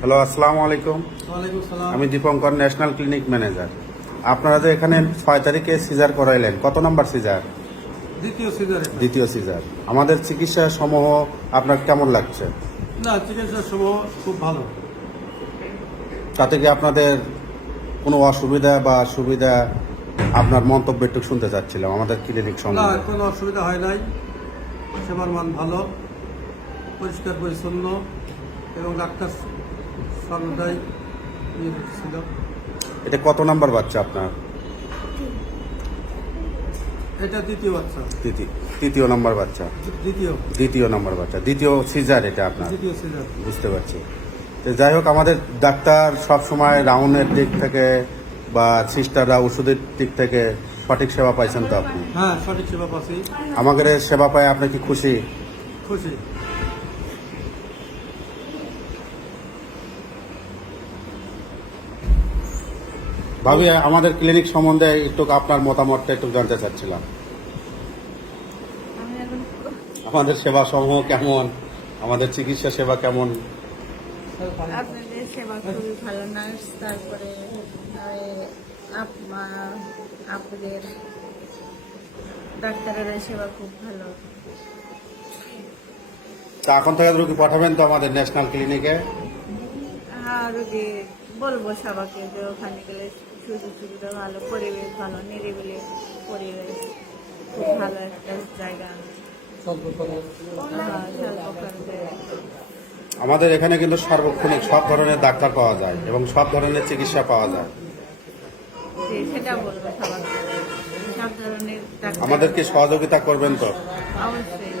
Hello, আসসালামু আলাইকুম। ওয়ালাইকুম সালাম। আমি দীপঙ্কর, ন্যাশনাল ক্লিনিক ম্যানেজার। আপনারা যে এখানে 6 তারিখে সিজার করাইলেন, কত নাম্বার সিজার? দ্বিতীয় সিজার। দ্বিতীয় সিজার। আমাদের চিকিৎসা সমূহ আপনার কেমন লাগছে? না, চিকিৎসা সমূহ খুব ভালো। তাতে কি আপনাদের কোনো অসুবিধা বা সুবিধা, আপনার মন্তব্য একটু শুনতে চাচ্ছিলাম আমাদের ক্লিনিক না, সম্বন্ধে। কোনো অসুবিধা হয় নাই। সেবার মান ভালো, পরিষ্কার পরিচ্ছন্ন এবং ডাক্তার সর্বদাই নিয়োজিত ছিল। এটা কত নাম্বার বাচ্চা আপনার? এটা দ্বিতীয় বাচ্চা। তৃতীয় নাম্বার বাচ্চা। দ্বিতীয় নাম্বার বাচ্চা, দ্বিতীয় সিজার এটা আপনার। দ্বিতীয় সিজার। বুঝতে পারছি। তো যাই হোক, আমাদের ডাক্তার সব সময় রাউন্ডের দিক থেকে বা সিস্টাররা ওষুধের দিক থেকে সঠিক সেবা পাইছেন তো আপনি? হ্যাঁ, সঠিক সেবা পাচ্ছি। আমাদের এই সেবা পায় আপনি কি খুশি? খুশি। ভাবি, আমাদের ক্লিনিক সম্বন্ধে একটু আপনার মতামতটা একটু জানতে চাচ্ছিলাম। আমাদের সেবা সমূহ কেমন, আমাদের চিকিৎসা সেবা কেমন? আপনাদের সেবা খুবই ভালো, নার্স, তারপরে আপনাদের ডাক্তারের সেবা খুব ভালো। তা এখন থেকে রোগী পাঠাবেন তো আমাদের ন্যাশনাল ক্লিনিকে? হ্যাঁ, রোগী বলবো সবাইকে যে ওখানে গেলে সুযোগ সুবিধা ভালো, পরিবেশ ভালো, নিরিবিলি পরিবেশ, খুব ভালো একটা জায়গা। স্বল্প খরচে। আমাদের এখানে কিন্তু সার্বক্ষণিক সব ধরনের ডাক্তার পাওয়া যায় এবং সব ধরনের চিকিৎসা পাওয়া যায়। সেটা বলবো সবাইকে, সব ধরনের ডাক্তার। আমাদেরকে সহযোগিতা করবেন তো? অবশ্যই।